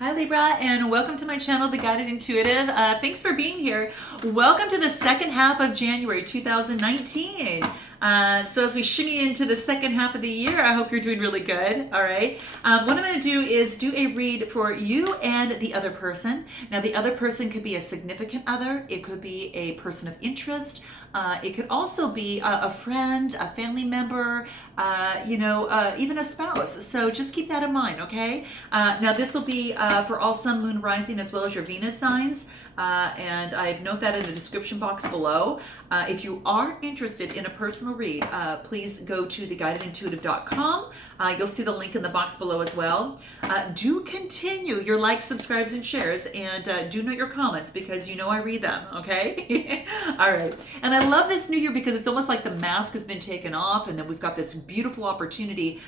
Hi Libra, and welcome to my channel, The Guided Intuitive. Thanks for being here. Welcome to the second half of January 2019. So as we shimmy into the second half of the year, I hope you're doing really good. All right. What I'm going to do is do a read for you and the other person. Now, the other person could be a significant other. It could be a person of interest. It could also be a friend, a family member, even a spouse. So just keep that in mind, okay? Now, this will be for all sun, moon, rising, as well as your Venus signs. And I note that in the description box below. If you are interested in a personal read, please go to theguidedintuitive.com. You'll see the link in the box below as well. Do continue your likes, subscribes, and shares, and do note your comments because you know I read them, okay? All right. And I love this new year because it's almost like the mask has been taken off, and then we've got this beautiful opportunity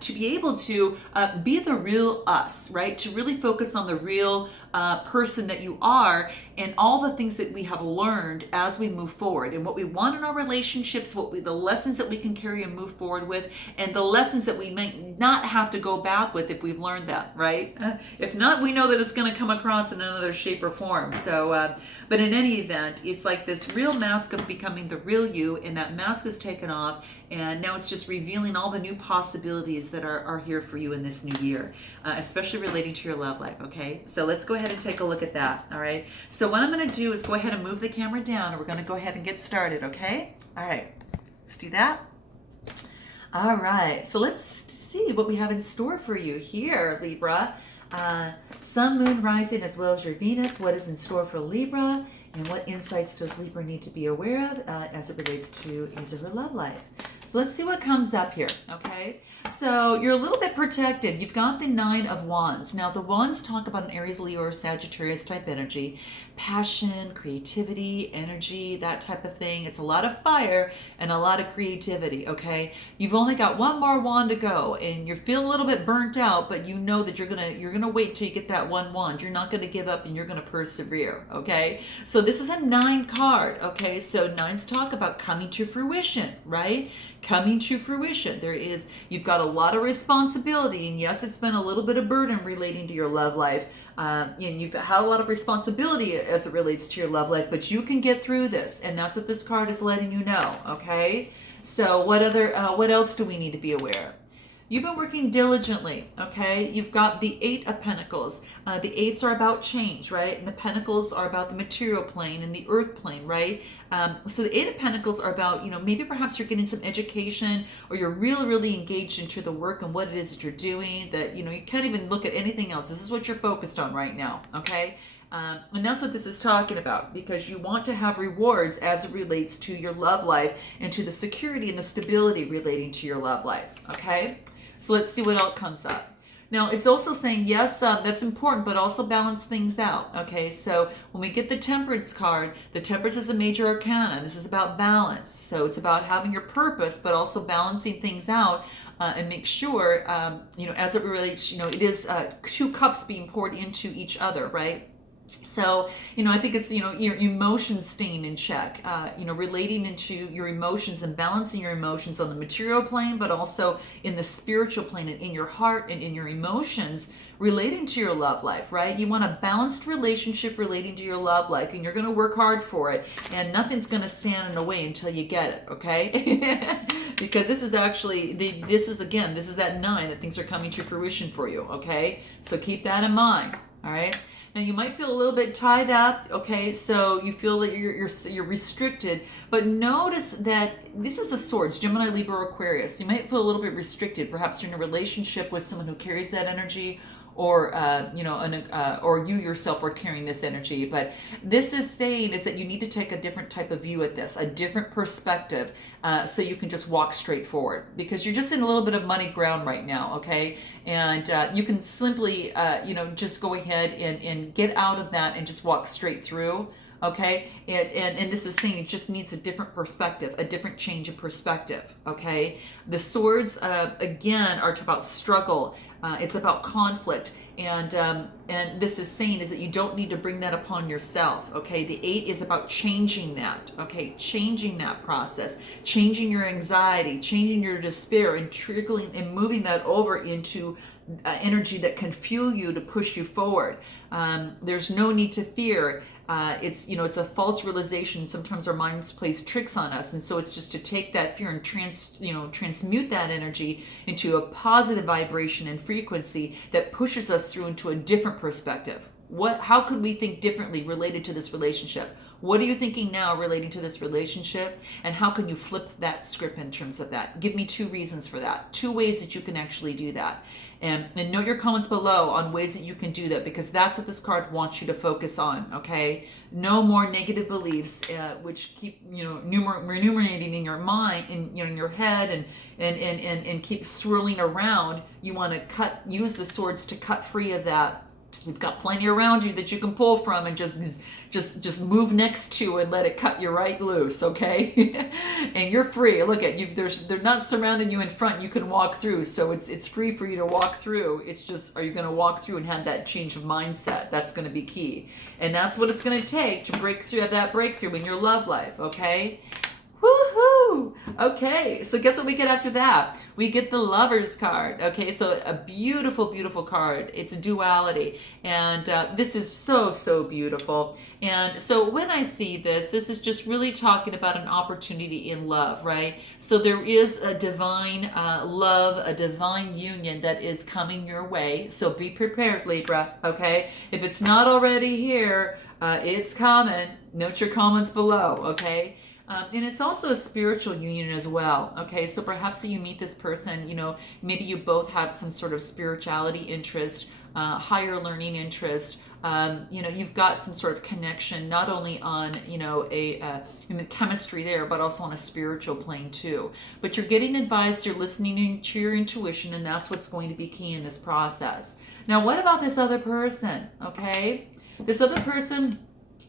to be able to be the real us, right? To really focus on the real person that you are and all the things that we have learned as we move forward and what we want in our relationships, the lessons that we can carry and move forward with, and the lessons that we may not have to go back with if we've learned that, right? If not, we know that it's going to come across in another shape or form. So, but in any event, it's like this real mask of becoming the real you, and that mask is taken off, and now it's just revealing all the new possibilities that are here for you in this new year, especially relating to your love life, okay? So let's go ahead and take a look at that, all right? So what I'm going to do is go ahead and move the camera down, and we're going to go ahead and get started, okay? All right, let's do that. All right, so let's see what we have in store for you here, Libra. Sun, moon, rising, as well as your Venus. What is in store for Libra? And what insights does Libra need to be aware of as it relates to his or her love life? So let's see what comes up here, okay? So you're a little bit protected. You've got the Nine of Wands. Now, the Wands talk about an Aries, Leo, or Sagittarius type energy. Passion, creativity, energy, that type of thing. It's a lot of fire and a lot of creativity, okay? You've only got one more wand to go, and you feel a little bit burnt out, but you know that you're gonna wait till you get that one wand. You're not gonna give up, and you're gonna persevere, okay? So this is a 9 card, okay? So 9s talk about coming to fruition, right? Coming to fruition. You've got a lot of responsibility, and yes, it's been a little bit of burden relating to your love life. And you've had a lot of responsibility as it relates to your love life, but you can get through this, and that's what this card is letting you know, okay? So what else do we need to be aware? You've been working diligently, okay? You've got the 8 of Pentacles. The 8s are about change, right? And the Pentacles are about the material plane and the earth plane, right? So the 8 of Pentacles are about, maybe perhaps you're getting some education, or you're really, really engaged into the work and what it is that you're doing, that, you can't even look at anything else. This is what you're focused on right now, okay? And that's what this is talking about, because you want to have rewards as it relates to your love life and to the security and the stability relating to your love life, okay? So let's see what else comes up. Now, it's also saying, yes, that's important, but also balance things out, okay? So when we get the Temperance card, the Temperance is a major arcana. This is about balance. So it's about having your purpose, but also balancing things out and make sure, as it relates, it is 2 cups being poured into each other, right? So, I think it's, your emotions staying in check, relating into your emotions and balancing your emotions on the material plane, but also in the spiritual plane and in your heart and in your emotions relating to your love life, right? You want a balanced relationship relating to your love life, and you're going to work hard for it, and nothing's going to stand in the way until you get it, okay? Because this is actually, this is that 9 that things are coming to fruition for you, okay? So keep that in mind, all right? Now, you might feel a little bit tied up, okay? So you feel that you're restricted, but notice that this is a Swords, Gemini, Libra, or Aquarius. You might feel a little bit restricted. Perhaps you're in a relationship with someone who carries that energy, or or you yourself are carrying this energy. But this is saying is that you need to take a different type of view at this, a different perspective, so you can just walk straight forward, because you're just in a little bit of muddy ground right now, okay? And you can simply, just go ahead and get out of that and just walk straight through. Okay, and this is saying it just needs a different perspective, a different change of perspective. Okay, the Swords again are about struggle. It's about conflict, and this is saying is that you don't need to bring that upon yourself. Okay, the 8 is about changing that. Okay, changing that process, changing your anxiety, changing your despair, and trickling and moving that over into energy that can fuel you to push you forward. There's no need to fear. It's a false realization. Sometimes our minds plays tricks on us, and so it's just to take that fear and transmute that energy into a positive vibration and frequency that pushes us through into a different perspective. How could we think differently related to this relationship? What are you thinking now relating to this relationship? And how can you flip that script in terms of that? Give me 2 reasons for that. 2 ways that you can actually do that. And note your comments below on ways that you can do that, because that's what this card wants you to focus on, okay? No more negative beliefs, which keep, ruminating in your mind, in your head, and keep swirling around. You want to use the swords to cut free of that. You've got plenty around you that you can pull from and just move next to and let it cut you right loose, okay? And you're free. Look at you. They're not surrounding you in front. You can walk through, so it's free for you to walk through. It's just, are you going to walk through and have that change of mindset? That's going to be key, and that's what it's going to take to break through, have that breakthrough in your love life, okay? Woohoo! Okay, so guess what we get after that? We get the Lovers card. Okay, so a beautiful, beautiful card. It's a duality, and this is so beautiful. And so when I see this is just really talking about an opportunity in love, right? So there is a divine love, a divine union that is coming your way. So be prepared, Libra, okay? If it's not already here, it's coming. Note your comments below, okay? And it's also a spiritual union as well, okay? So perhaps that you meet this person, maybe you both have some sort of spirituality interest, higher learning interest. You've got some sort of connection, not only on, chemistry there, but also on a spiritual plane too. But you're getting advice, you're listening to your intuition, and that's what's going to be key in this process. Now, what about this other person, okay? This other person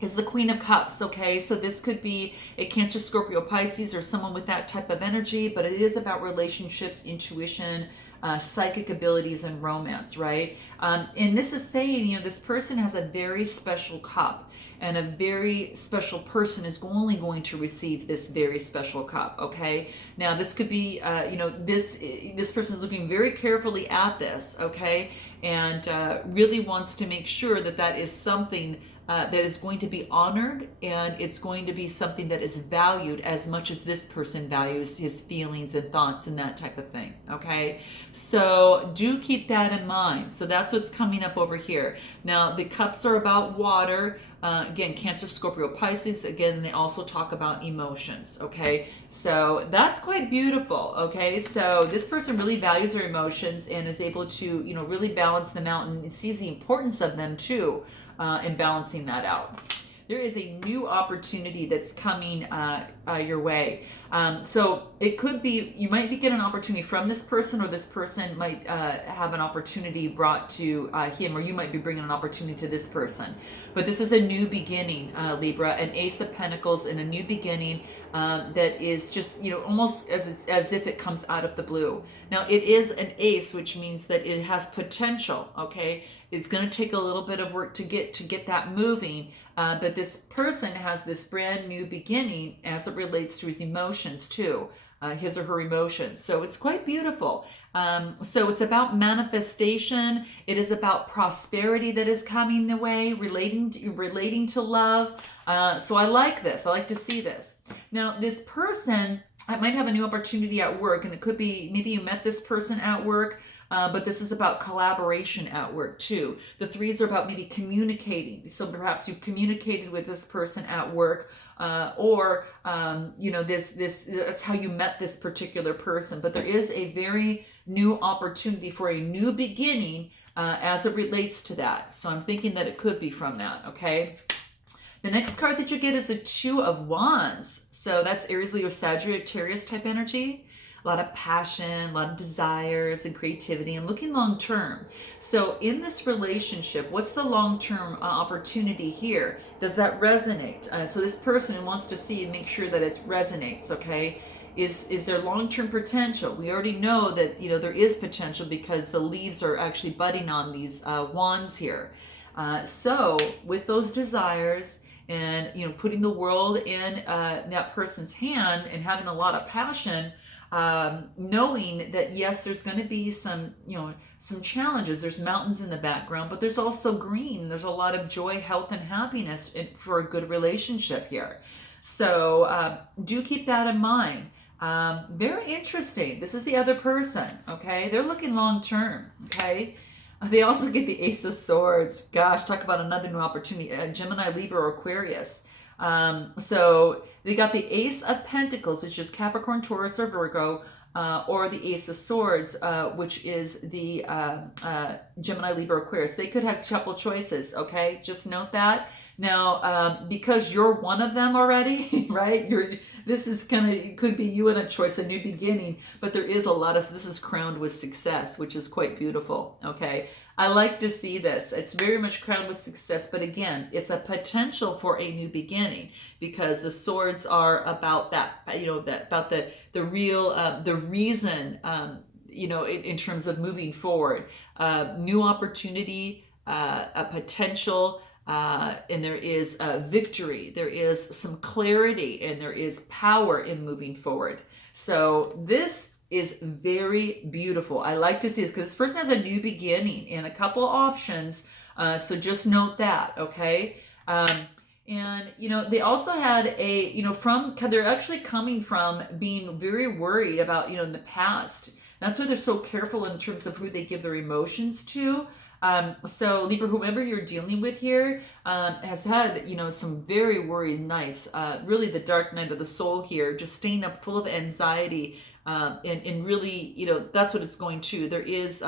is the Queen of Cups, okay? So this could be a Cancer, Scorpio, Pisces, or someone with that type of energy, but it is about relationships, intuition, psychic abilities, and romance, right? And this is saying, this person has a very special cup, and a very special person is only going to receive this very special cup, okay? Now, this could be, this person is looking very carefully at this, okay? And really wants to make sure that that is something that is going to be honored, and it's going to be something that is valued as much as this person values his feelings and thoughts and that type of thing, okay? So do keep that in mind. So that's what's coming up over here. Now, the cups are about water. Again, Cancer, Scorpio, Pisces. Again, they also talk about emotions, okay? So that's quite beautiful, okay? So this person really values their emotions and is able to, really balance them out, and sees the importance of them too, in balancing that out. There is a new opportunity that's coming your way. So it could be, you might be getting an opportunity from this person, or this person might have an opportunity brought to him, or you might be bringing an opportunity to this person. But this is a new beginning, Libra, an Ace of Pentacles, and a new beginning that is just, almost as if it comes out of the blue. Now, it is an ace, which means that it has potential, okay? It's going to take a little bit of work to get that moving. But this person has this brand new beginning as it relates to his emotions too, his or her emotions. So it's quite beautiful. So it's about manifestation. It is about prosperity that is coming the way, relating to love. So I like this. I like to see this. Now, this person might have a new opportunity at work, and it could be maybe you met this person at work. But this is about collaboration at work too. The 3s are about maybe communicating. So perhaps you've communicated with this person at work, or that's how you met this particular person. But there is a very new opportunity for a new beginning as it relates to that. So I'm thinking that it could be from that, okay? The next card that you get is a 2 of Wands. So that's Aries, Leo, Sagittarius type energy. A lot of passion, a lot of desires and creativity, and looking long term. So in this relationship, what's the long-term opportunity here? Does that resonate? So this person wants to see and make sure that it resonates, okay? Is there long-term potential? We already know that, there is potential because the leaves are actually budding on these wands here. So with those desires and, putting the world in that person's hand and having a lot of passion, knowing that yes, there's going to be some, some challenges. There's mountains in the background, but there's also green. There's a lot of joy, health, and happiness for a good relationship here. So do keep that in mind. Very interesting. This is the other person, okay? They're looking long term, okay? They also get the Ace of Swords. Gosh, talk about another new opportunity. Gemini, Libra, or Aquarius. So they got the Ace of Pentacles, which is Capricorn, Taurus, or Virgo, or the Ace of Swords, which is the Gemini, Libra, Aquarius. They could have a couple choices, okay? Just note that. Now, because you're one of them already, right? This is it could be you in a choice, a new beginning, but there is a lot of, this is crowned with success, which is quite beautiful, okay? I like to see this. It's very much crowned with success, but again, it's a potential for a new beginning because the swords are about that, about the real, the reason, in terms of moving forward, new opportunity, a potential, and there is victory, there is some clarity, and there is power in moving forward. So this is very beautiful. I like to see this because this person has a new beginning and a couple options. So just note that, okay? And, they also had they're actually coming from being very worried about, in the past. That's why they're so careful in terms of who they give their emotions to. So Libra, whoever you're dealing with here, has had, some very worried nights, really the dark night of the soul here, just staying up full of anxiety, and really, that's what it's going to. There is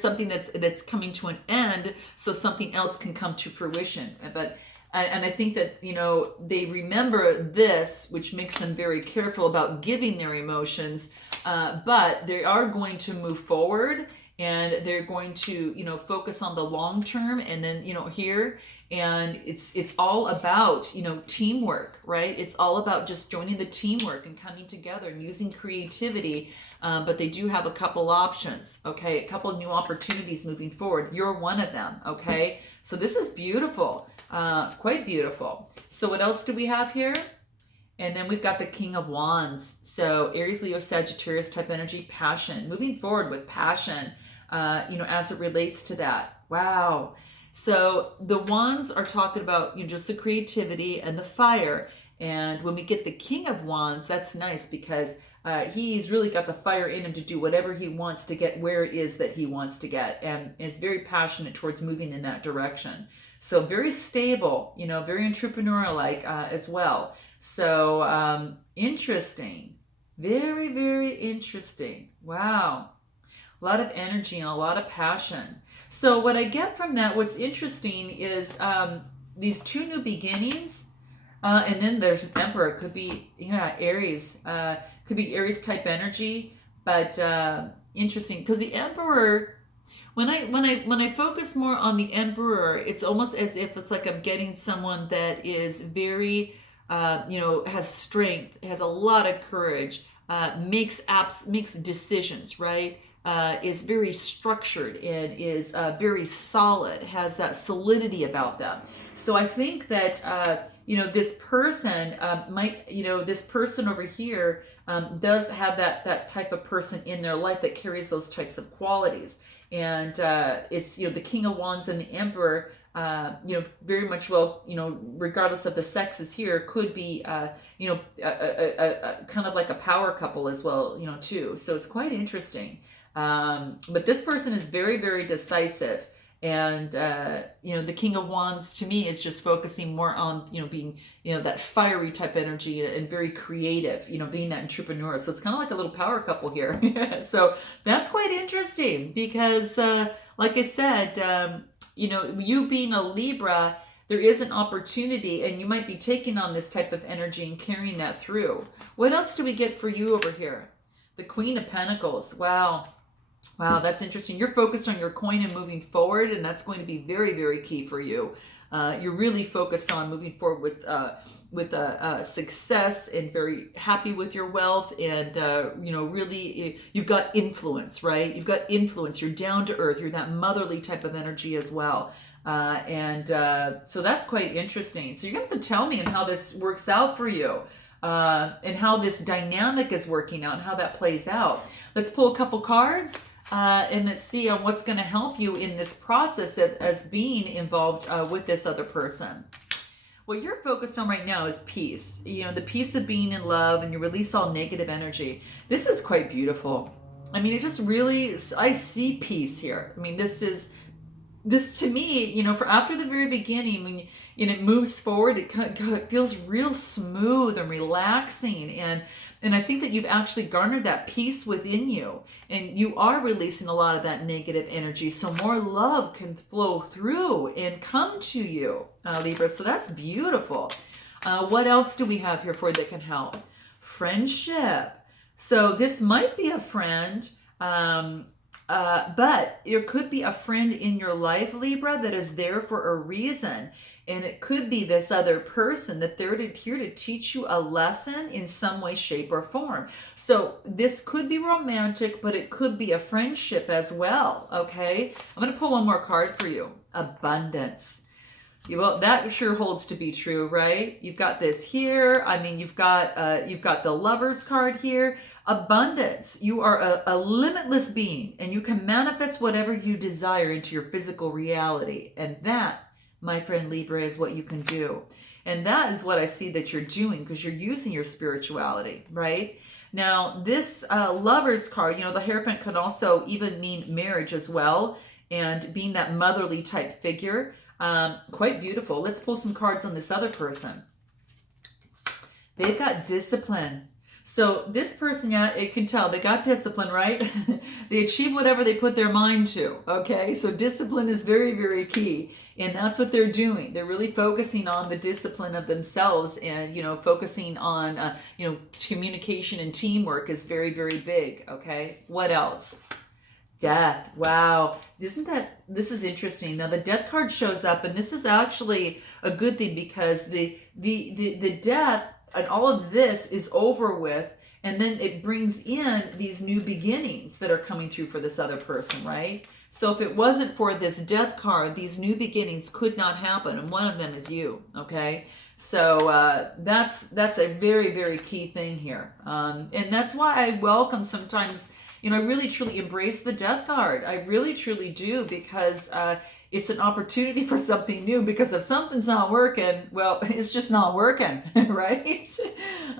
something that's coming to an end, so something else can come to fruition. But I think that, they remember this, which makes them very careful about giving their emotions, but they are going to move forward. And they're going to, focus on the long term, and then, here, and it's all about, teamwork, right? It's all about just joining the teamwork and coming together and using creativity. But they do have a couple options, okay? A couple of new opportunities moving forward. You're one of them, okay? So this is beautiful, quite beautiful. So what else do we have here? And then we've got the King of Wands. So Aries, Leo, Sagittarius type energy, passion, moving forward with passion. As it relates to that. Wow. So the wands are talking about, just the creativity and the fire. And when we get the King of Wands, that's nice because he's really got the fire in him to do whatever he wants to get where it is that he wants to get, and is very passionate towards moving in that direction. So very stable, very entrepreneurial-like as well. So interesting. Very, very interesting. Wow. A lot of energy and a lot of passion. So what I get from that, what's interesting is these two new beginnings, and then there's an Emperor. It could be Aries. Could be Aries type energy, but interesting because the Emperor. When I focus more on the Emperor, it's almost as if it's like I'm getting someone that is very, has strength, has a lot of courage, makes decisions, right? Is very structured and is very solid, has that solidity about them. So I think that, this person this person over here does have that type of person in their life that carries those types of qualities. And it's, the King of Wands and the Emperor, very much regardless of the sexes here, could be, a kind of like a power couple as well, too. So it's quite interesting. But this person is very, very decisive. And, the King of Wands to me is just focusing more on, being, that fiery type energy and very creative, being that entrepreneur. So it's kind of like a little power couple here. So that's quite interesting because, like I said, you being a Libra, there is an opportunity and you might be taking on this type of energy and carrying that through. What else do we get for you over here? The Queen of Pentacles. Wow. Wow, that's interesting. You're focused on your coin and moving forward, and that's going to be very, very key for you. You're really focused on moving forward with success and very happy with your wealth, and really you've got influence, right? You've got influence. You're down to earth. You're that motherly type of energy as well. So that's quite interesting. So you're going to have to tell me and how this works out for you. and how this dynamic is working out and how that plays out. Let's pull a couple cards and let's see on what's going to help you in this process as being involved with this other person. What you're focused on right now is peace. You know, the peace of being in love, and you release all negative energy. This is quite beautiful. I mean, it just really, I see peace here. I mean, this to me, you know, for after the very beginning, when it moves forward, it feels real smooth and relaxing, and I think that you've actually garnered that peace within you, and you are releasing a lot of that negative energy, so more love can flow through and come to you, Libra. So that's beautiful. What else do we have here for you that can help? Friendship. So this might be a friend, but there could be a friend in your life, Libra, that is there for a reason. And it could be this other person that they're here to teach you a lesson in some way, shape, or form. So this could be romantic, but it could be a friendship as well, okay? I'm going to pull one more card for you. Abundance. Well, that sure holds to be true, right? You've got this here. I mean, you've got the Lover's card here. Abundance. You are a limitless being, and you can manifest whatever you desire into your physical reality. And that, my friend Libra, is what you can do. And that is what I see that you're doing, because you're using your spirituality, right? Now, this Lover's card, you know, the Hierophant can also even mean marriage as well, and being that motherly type figure. Quite beautiful. Let's pull some cards on this other person. They've got discipline. So this person, yeah, it can tell they got discipline, right? They achieve whatever they put their mind to, okay? So discipline is very, very key. And that's what they're doing. They're really focusing on the discipline of themselves, and, you know, focusing on, you know, communication and teamwork is very, very big, okay? What else? Death. Wow. This is interesting. Now the Death card shows up, and this is actually a good thing, because the death and all of this is over with, and then it brings in these new beginnings that are coming through for this other person, right? So if it wasn't for this Death card, these new beginnings could not happen, and one of them is you, okay? So that's a very, very key thing here. And that's why I welcome sometimes, you know, I really truly embrace the Death card. I really truly do, because it's an opportunity for something new, because if something's not working, well, it's just not working, right?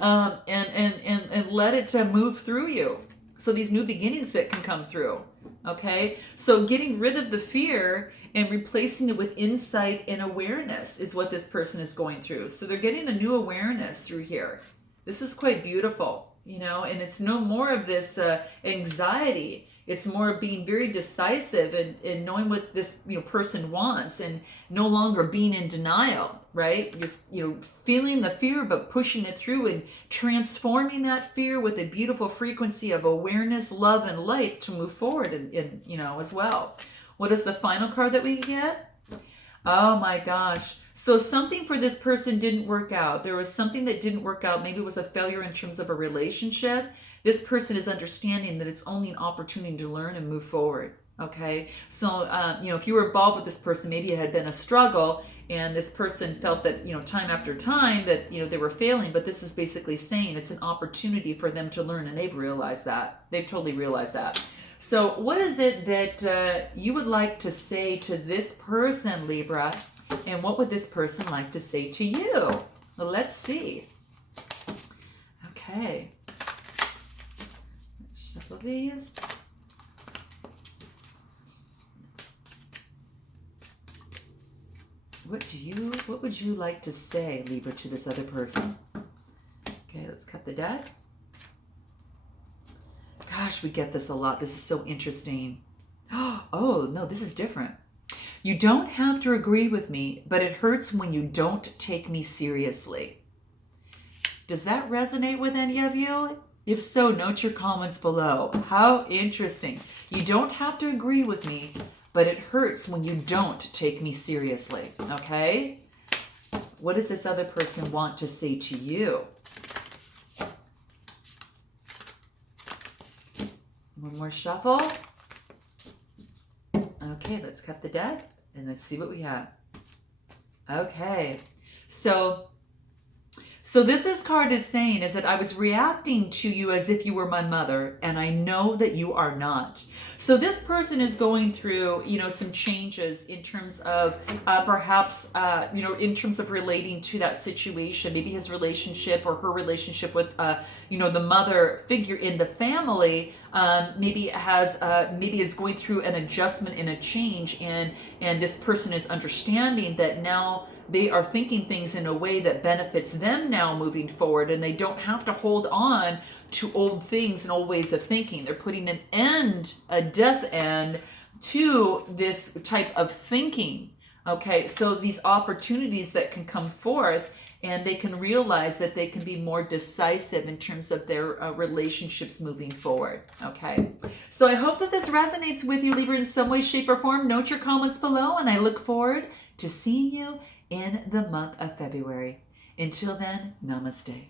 And let it move through you. So these new beginnings that can come through, okay? So getting rid of the fear and replacing it with insight and awareness is what this person is going through. So they're getting a new awareness through here. This is quite beautiful, you know, and it's no more of this anxiety. It's more of being very decisive and knowing what this, you know, person wants, and no longer being in denial, right? Just, you know, feeling the fear but pushing it through and transforming that fear with a beautiful frequency of awareness, love, and light to move forward in you know, as well. What is the final card that we get? Oh my gosh. So something for this person didn't work out. There was something that didn't work out. Maybe it was a failure in terms of a relationship. This person is understanding that it's only an opportunity to learn and move forward. Okay. So, you know, if you were involved with this person, maybe it had been a struggle, and this person felt that, you know, time after time that, you know, they were failing, but this is basically saying it's an opportunity for them to learn, and they've realized that. They've totally realized that. So what is it that you would like to say to this person, Libra? And what would this person like to say to you? Well, let's see. Okay. Let's shuffle these. What would you like to say, Libra, to this other person? Okay, let's cut the deck. Gosh, we get this a lot. This is so interesting. Oh, no, this is different. You don't have to agree with me, but it hurts when you don't take me seriously. Does that resonate with any of you? If so, note your comments below. How interesting. You don't have to agree with me, but it hurts when you don't take me seriously. Okay? What does this other person want to say to you? One more shuffle. Okay, let's cut the deck and let's see what we have. Okay, so So that this card is saying is that I was reacting to you as if you were my mother, and I know that you are not. So this person is going through, some changes in terms of perhaps, in terms of relating to that situation, maybe his relationship or her relationship with, the mother figure in the family. Maybe is going through an adjustment and a change, and this person is understanding that now they are thinking things in a way that benefits them now moving forward, and they don't have to hold on to old things and old ways of thinking. They're putting an end, a death end to this type of thinking. Okay, so these opportunities that can come forth, and they can realize that they can be more decisive in terms of their relationships moving forward. Okay, so I hope that this resonates with you, Libra, in some way, shape, or form. Note your comments below, and I look forward to seeing you in the month of February. Until then, namaste.